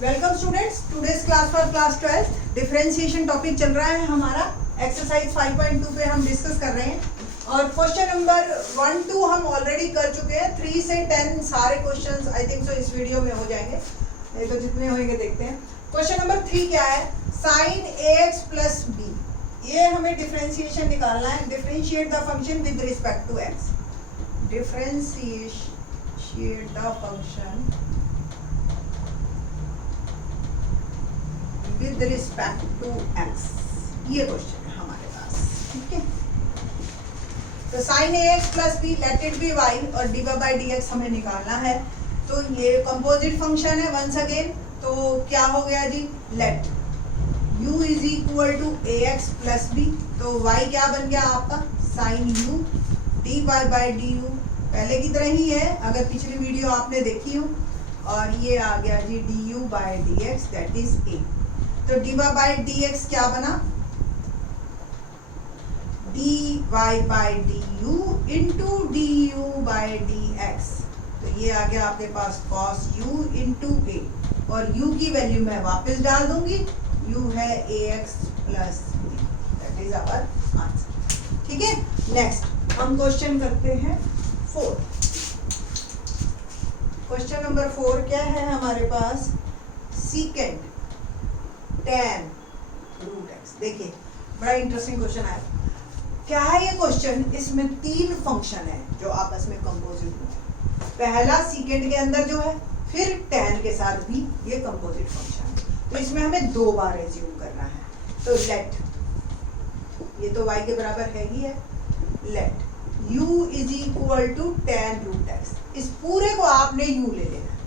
Welcome students, today's class for class 12 differentiation topic चल रहा है हमारा। एक्सरसाइज 5.2 पे हम डिस्कस कर रहे हैं और क्वेश्चन नंबर 1 2 हम ऑलरेडी कर चुके हैं। 3 से 10 सारे क्वेश्चंस आई थिंक सो इस वीडियो में हो जाएंगे, ये तो जितने होंगे देखते हैं। क्वेश्चन नंबर 3 क्या है? साइन ax प्लस बी, ये हमें डिफरेंशिएशन निकालना है। Differentiate the function with respect to x. Differentiate the function with respect to x, ये क्वेश्चन है हमारे पास। ठीक है, तो sine ax plus b let it be y और dy बाई डी एक्स हमें निकालना है। तो ये कंपोजिट फंक्शन है वंस अगेन। तो क्या हो गया जी? Let u is equal to ax plus b, तो y क्या बन गया आपका? Sine u dy by D you, पहले की तरह ही है अगर पिछली वीडियो आपने देखी हो। और ये आ गया जी du by D X, that is a। तो dy बाई डी एक्स क्या बना? dy by D U into D U by D X. तो ये आ गया आपके पास cos u इंटू a, और u की वैल्यू मैं वापस डाल दूंगी, u है ax plus b, that is our answer. ठीक है, नेक्स्ट हम क्वेश्चन करते हैं 4। क्वेश्चन नंबर 4 क्या है हमारे पास? Secant tan root x. देखिए बड़ा इंटरेस्टिंग क्वेश्चन आया। क्या है ये क्वेश्चन? इसमें 3 फंक्शन है जो आपस में कंपोजिट हुए। पहला सीकेंट के अंदर जो है, फिर tan के साथ भी ये कंपोजिट फंक्शन है। तो इसमें हमें 2 बार एज्यूम करना है। तो लेट, ये तो y के बराबर है ही है, let u is equal to tan root X. इस पूरे को आपने u ले लेना है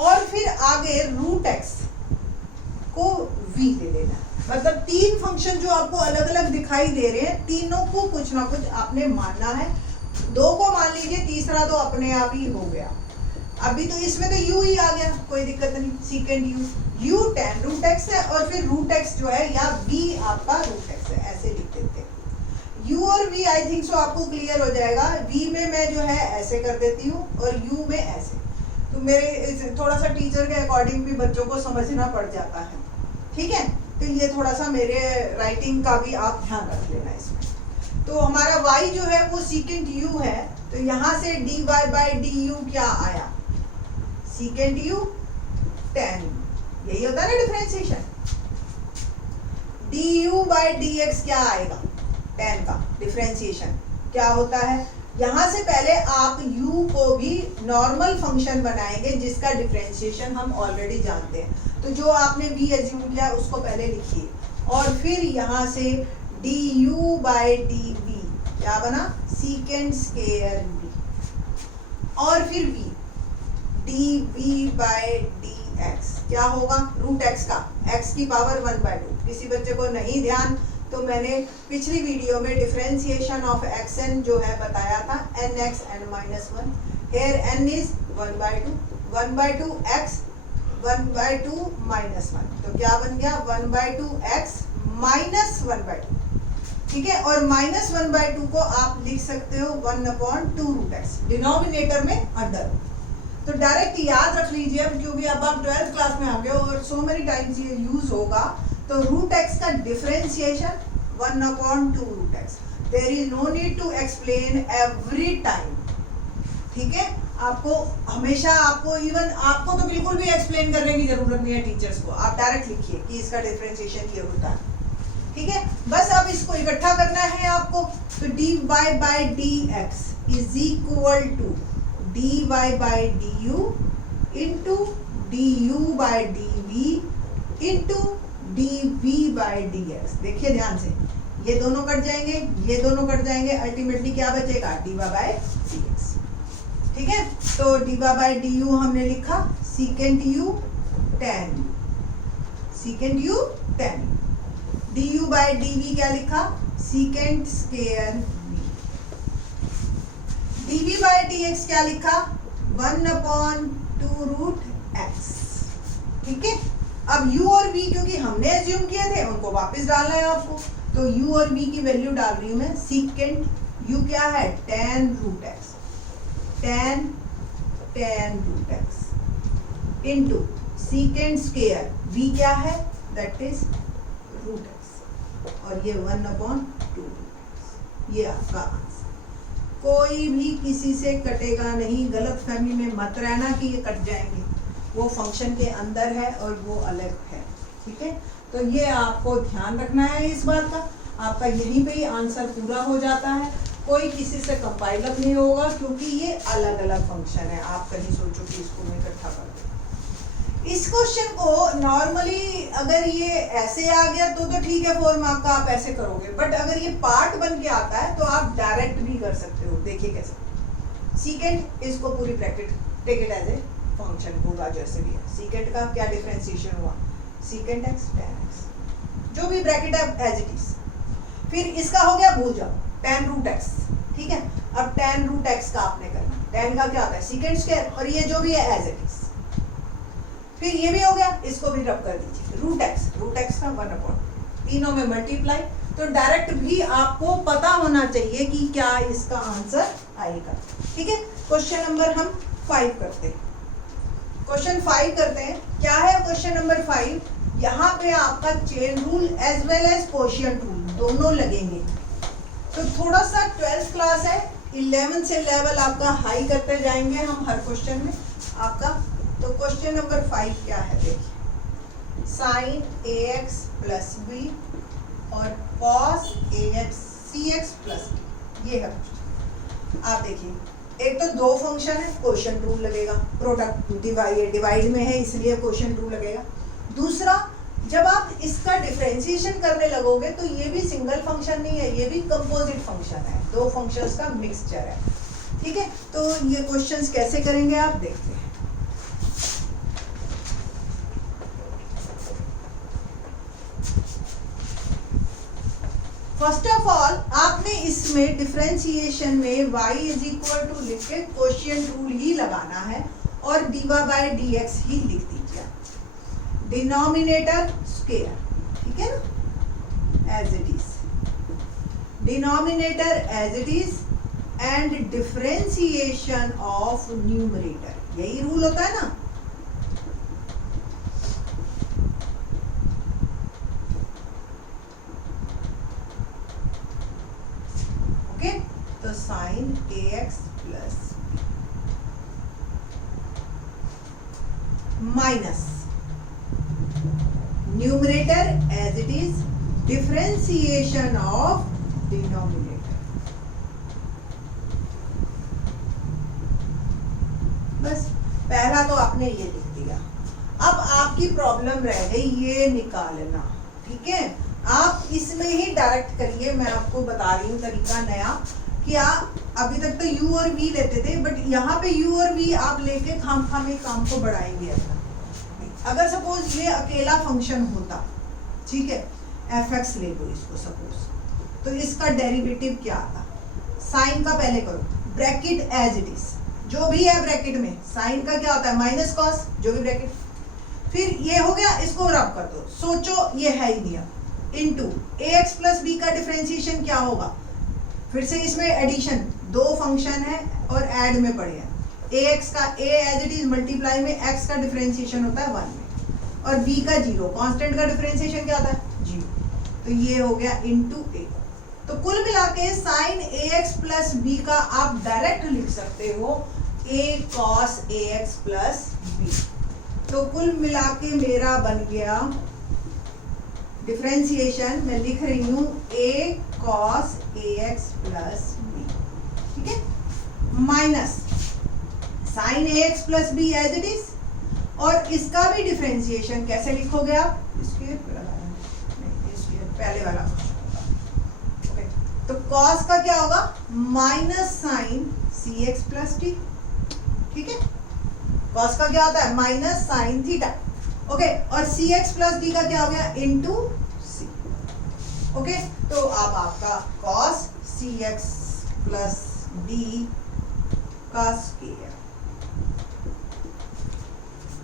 और फिर आगे रूट एक्स को v ले लेना। मतलब 3 फंक्शन जो आपको अलग अलग दिखाई दे रहे हैं, तीनों को कुछ ना कुछ आपने मानना है। 2 को मान लीजिए, तीसरा तो अपने आप ही हो गया। अभी तो इसमें तो u ही आ गया, कोई दिक्कत नहीं। Secant u tan root X है और फिर रूट एक्स जो है या v आपका रूट एक्स है, ऐसे लिख देते हैं। u और v आई थिंक सो आपको क्लियर हो जाएगा। v में मैं जो है ऐसे कर देती हूँ और u में ऐसे। तो मेरे थोड़ा सा टीचर के अकॉर्डिंग भी बच्चों को समझना पड़ जाता है। ठीक है, तो ये थोड़ा सा मेरे राइटिंग का भी आप ध्यान रख लेना इसमें। तो हमारा y जो है वो सीकेंट u है, तो यहाँ से dy बाई डी यू क्या आया? सीकेंट u tan, यही होता है ना differentiation. du by D X क्या आएगा? tan का डिफरेंशिएशन क्या होता है? यहाँ से पहले आप u को भी नॉर्मल फंक्शन बनाएंगे जिसका डिफरेंशिएशन हम ऑलरेडी जानते हैं। तो जो आपने v एज्यूम किया उसको पहले लिखिए और फिर यहाँ से du बाई डी वी क्या बना? सीकेंट स्क्वायर v, और फिर v dv by D X क्या होगा? रूट एक्स का x की पावर 1/2। किसी बच्चे को नहीं ध्यान तो मैंने पिछली वीडियो में डिफरेंशिएशन ऑफ xn जो है बताया था, nx n minus 1। here n is 1/2, 1/2 x 1/2 minus 1, तो क्या बन गया? 1/2 x minus 1/2। ठीक है, और minus 1/2 को आप लिख सकते हो 1/2 रूट एक्स, डिनोमिनेटर में अंडर। तो डायरेक्ट याद रख लीजिए, क्योंकि अब आप 12th क्लास में आ गए हो और सो मेनी टाइम्स ये यूज होगा। तो रूट एक्स का differentiation 1/2 root X. There is no need to explain every time. ठीक है, आपको हमेशा इवन आपको तो बिल्कुल भी एक्सप्लेन करने की जरूरत नहीं है टीचर्स को। आप डायरेक्ट लिखिए कि इसका डिफरेंशिएशन ये होता है। ठीक है, बस अब इसको इकट्ठा करना है आपको। तो dy by D X is equal to dy by D U into D U by D V into dv by D X. देखिए ध्यान से, ये दोनों कट जाएंगे, ये दोनों कट जाएंगे, अल्टीमेटली क्या बचेगा? dy by D X. ठीक है, तो dy बाई डी यू हमने लिखा secant u tan, secant u tan। du by D V क्या लिखा? Secant square v। dv by D X क्या लिखा? 1/2 रूट एक्स। ठीक है, अब u और v क्योंकि हमने एज्यूम किए थे उनको वापस डालना है आपको। तो u और v की वैल्यू डाल रही हूं मैं। सीकेंट u क्या है? tan root x, tan root x into secant square v क्या है, दैट इज रूट एक्स, और ये 1/2, ये आपका आंसर। कोई भी किसी से कटेगा नहीं, गलत फहमी में मत रहना कि ये कट जाएंगे, वो फंक्शन के अंदर है और वो अलग है, ठीक है। तो ये आपको ध्यान रखना है इस बात का, आपका यहीं पे ही आंसर पूरा हो जाता है, कोई किसी से कंपाइल अप नहीं होगा क्योंकि ये अलग अलग फंक्शन है। आप कहीं सोचो कि इसको मैं इकट्ठा कर दूं। इस क्वेश्चन को नॉर्मली अगर ये ऐसे आ गया तो ठीक है, 4 मार्क का आप ऐसे करोगे, बट अगर ये पार्ट बन के आता है तो आप डायरेक्ट भी कर सकते हो। देखिए कैसे, सीकेंड इसको पूरी bracket take it as a function होगा जैसे भी है। सीकेंड का क्या डिफरेंशिएशन हुआ, सीकेंड एक्स tan x, जो भी ब्रैकेट है एज इट इज। फिर इसका हो गया, भूल जाओ, tan रूट एक्स, ठीक है। अब tan रूट एक्स का आपने करना, tan का क्या होता है सीकेंड स्क्वायर, और ये जो भी है एज इट इज। फिर ये भी हो गया, इसको भी रब कर दीजिए, रूट एक्स का 1/, तीनों में मल्टीप्लाई। तो डायरेक्ट भी आपको पता होना चाहिए कि क्या इसका आंसर आएगा, ठीक है। क्वेश्चन नंबर हम 5 करते हैं। क्वेश्चन 5 करते हैं, क्या है क्वेश्चन नंबर 5, यहाँ पे आपका chain rule as well as quotient rule दोनों लगेंगे। तो थोड़ा सा 12th क्लास है, 11 से लेवल आपका हाई करते जाएंगे हम हर क्वेश्चन में आपका। तो क्वेश्चन नंबर 5 क्या है, देखिए, साइन ax प्लस बी और cos ax cx plus D, ये है। आप देखिए, एक तो 2 फंक्शन है, कोशिएंट रूल लगेगा, प्रोडक्ट डिवाइड में है इसलिए कोशिएंट रूल लगेगा। दूसरा, जब आप इसका डिफरेंशिएशन करने लगोगे तो ये भी सिंगल फंक्शन नहीं है, ये भी कंपोजिट फंक्शन है, 2 फंक्शंस का मिक्सचर है, ठीक है। तो ये क्वेश्चंस कैसे करेंगे आप देखते हैं। फर्स्ट ऑफ ऑल आपने इसमें डिफरेंशिएशन में y इज इक्वल टू लिख के कोशिएंट रूल ही लगाना है और dy बाय dx ही लिख दीजिए, डिनोमिनेटर स्क्वायर, ठीक है ना, as it is, denominator as it is and differentiation of numerator, यही रूल होता है ना। ओके, तो sine ax plus minus numerator as it is, differentiation of denominator, बस पहला तो आपने ये लिख दिया। अब आपकी प्रॉब्लम रह गई ये निकालना, ठीक है। आप इसमें ही डायरेक्ट करिए, मैं आपको बता रही हूँ तरीका नया, क्या अभी तक तो u और v लेते थे, बट यहाँ पे u और v आप लेके खामखा में काम को बढ़ाएंगे अपना। अगर सपोज ये अकेला फंक्शन होता, ठीक है, fx ले लो इसको सपोज, तो इसका डेरिवेटिव क्या आता, साइन का पहले करो, ब्रैकेट एज इट इज, जो भी है ब्रैकेट में, साइन का क्या होता है माइनस कॉस, जो भी ब्रैकेट, फिर ये हो गया, इसको रब कर दो, सोचो ये है ही नहीं, इनटू ax प्लस b का डिफरेंशिएशन क्या होगा, फिर से इसमें एडिशन, 2 फंक्शन है और ऐड में पड़े हैं, ax का a as it is multiply में x का डिफरेंशिएशन होता है 1 में और b का 0, कांस्टेंट का डिफरेंशिएशन क्या होता है 0, तो ये हो गया इनटू a। तो कुल मिला के साइन ax प्लस b का आप डायरेक्ट लिख सकते हो a cos ax plus b। तो कुल मिला के मेरा बन गया डिफरेंशिएशन, मैं लिख रही हूँ a cos ax plus b, ठीक है, minus sine ax plus b as it is, और इसका भी डिफरेंशिएशन कैसे लिखोगे आप, इसके पहले वाला, ओके। तो cos का क्या होगा minus sine cx plus d, ठीक है, cos का क्या होता है माइनस साइन थीटा, ओके, और cx प्लस d का क्या हो गया इनटू c, ओके। तो अब आपका cos cx प्लस d का स्क्वायर,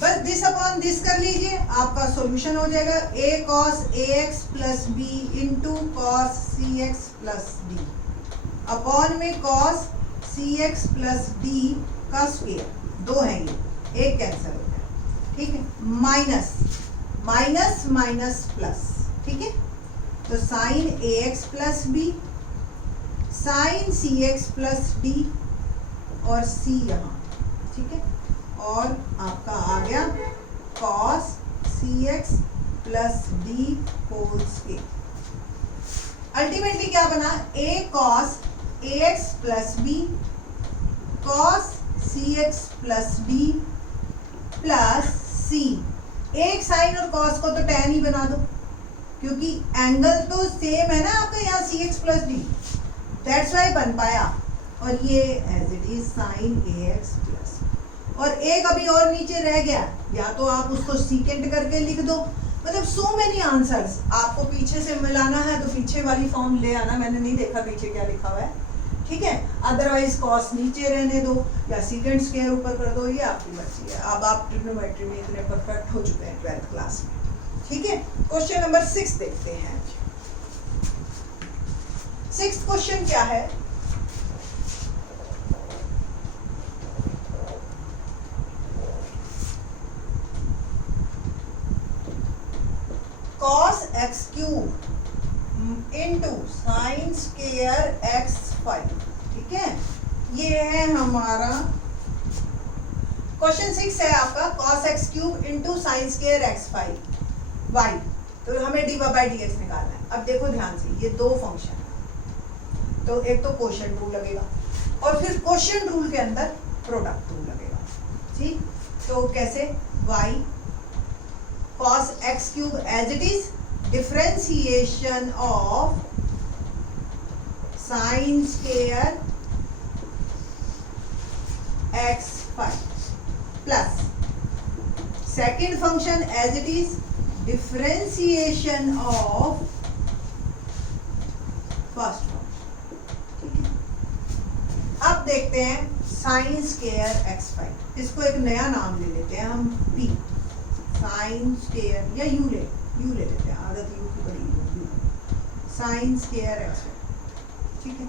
बस दिस अपॉन दिस कर लीजिए, आपका सॉल्यूशन हो जाएगा a cos ax plus b into cos cx plus d upon में cos cx प्लस d का स्क्वायर, 2 है ये, एक कैंसिल हो गया, ठीक है, माइनस माइनस माइनस प्लस, ठीक है। तो sine a x plus b, sine c x plus d और सी यहाँ, ठीक है। और आपका आ गया cos c x plus d whole square. Ultimately क्या बना, a cos a x plus b cos c x plus d plus c. एक साइन और कॉस को तो tan ही बना दो, क्योंकि एंगल तो सेम है ना आपका यहाँ c x plus d, that's y बन पाया। और ये as it is sine a x plus, और एक अभी और नीचे रह गया, या तो आप उसको सीकेंट करके लिख दो, मतलब सो मेनी आंसर्स। आपको पीछे से मिलाना है तो पीछे वाली फॉर्म ले आना, मैंने नहीं देखा पीछे क्या लिखा हुआ है, ठीक है। अदरवाइज कॉस नीचे रहने दो या सीकेंट स्क्वायर ऊपर कर दो, ये आपकी मर्जी है। अब आप ट्रिग्नोमेट्री में इतने परफेक्ट हो चुके हैं 12th क्लास में, ठीक है। क्वेश्चन नंबर 6 देखते हैं। 6th क्वेश्चन क्या है, cos x cube into sine square x 5, ठीक है। ये है हमारा क्वेश्चन 6 है आपका, cos x cube into sine square x 5 y। तो हमें dy बाई डी एक्स निकालना है। अब देखो ध्यान से, ये दो फंक्शन है, तो एक तो क्वोशिएंट रूल लगेगा और फिर क्वोशिएंट रूल के अंदर प्रोडक्ट रूल लगेगा, ठीक। तो कैसे, y cos x cube as it is differentiation of sine square x 5 plus second function as it is differentiation of first function, ठीक है। अब देखते हैं साइन स्क्वायर एक्स 5, इसको एक नया नाम ले लेते हैं हम p, साइन स्क्वायर या यू ले लेते हैं, आदत यू की बड़ी यू, साइन स्क्वायर एक्स 5, ठीक है।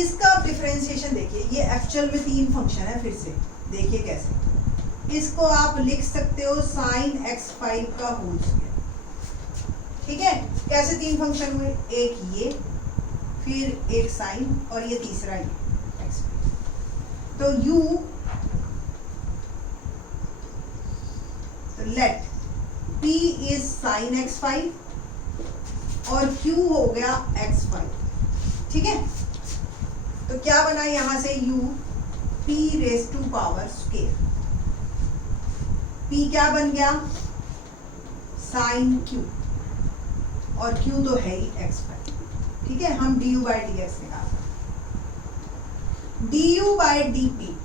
इसका डिफरेंशिएशन देखिए, ये एक्चुअल में 3 फंक्शन है, फिर से देखिए कैसे। इसको आप लिख सकते हो साइन एक्स 5 का होल स्क्वायर, ठीक है। कैसे 3 फंक्शन हुए, एक ये, फिर एक साइन और ये तीसरा ये एक्स 5। तो u, let p is sine x 5 और q हो गया एक्स 5, ठीक है। तो क्या बना यहाँ से, u p raise to power square, p क्या बन गया, साइन q, और q तो है ही एक्स 5, ठीक है। हम du बाई डी एक्स निकालते हैं, du बाई डी पी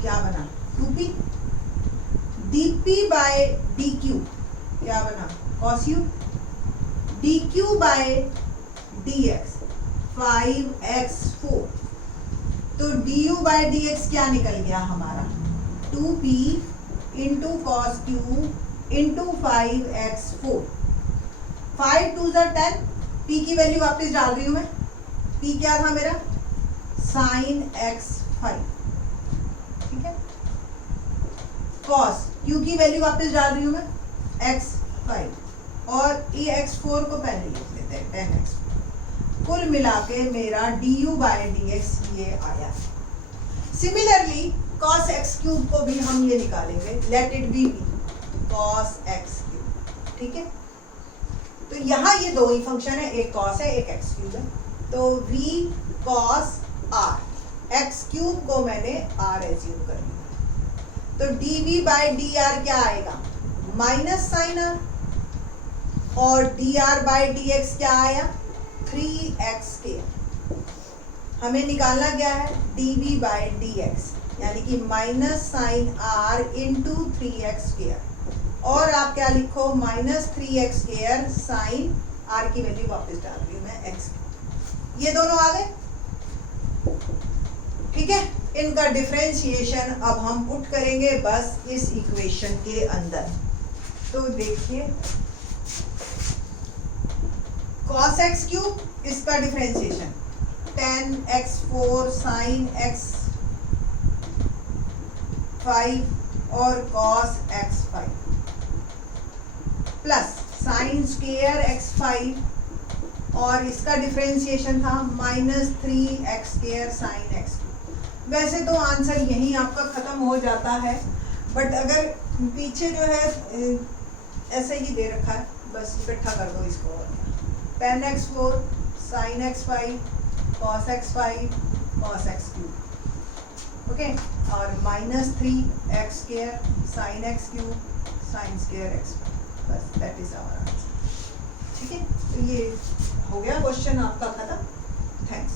क्या बना 2p, dp बाय dq क्या बना cos u, dq by dx 5x4। तो du बाय dx क्या निकल गया हमारा, 2p into cos q into 5x4, 5 2 10, p की वैल्यू वापस डाल रही हूँ मैं, p क्या था मेरा, साइन x 5, ठीक है। cos q की वैल्यू वापस डाल रही हूँ मैं, x 5, और ये x4 को पहले लिख लेते हैं 10x। कुल मिला के मेरा du बाई डी एक्स ये आया। सिमिलरली cos x क्यूब को भी हम ये निकालेंगे, late it B cos x cube, ठीक है। तो यहाँ ये दो ही फंक्शन है, एक cos है एक x क्यूब है, तो v cos r, x cube को मैंने r एज्यूम कर लिया। तो dv बाई डी आर क्या आएगा, माइनस साइन आर, और dr बाई डी एक्स क्या आया, 3x स्क्वायर। हमें निकालना क्या है, dv बाई डी एक्स, यानी कि minus sine r into 3x square, और आप क्या लिखो, minus 3x square sine r की वैल्यू वापस डाल रही हूँ मैं x, ये दोनों आ गए, ठीक है। इनका डिफरेंशिएशन अब हम पुट करेंगे बस इस इक्वेशन के अंदर। तो देखिए cos x क्यूब, इसका डिफरेंशिएशन 10x4 साइन x 5 और cos x plus sine square x 5 और इसका डिफरेंशिएशन था -3x² साइन एक्स। वैसे तो आंसर यहीं आपका ख़त्म हो जाता है, बट अगर पीछे जो है ऐसे ही दे रखा है, बस इकट्ठा कर दो इसको। और tan x4 sin x5 cos x5 cos x3, okay, और -3x² sin x3 sin square x5, बस दैट इज आवर आंसर। ठीक है, तो ये हो गया क्वेश्चन आपका खत्म। थैंक्स।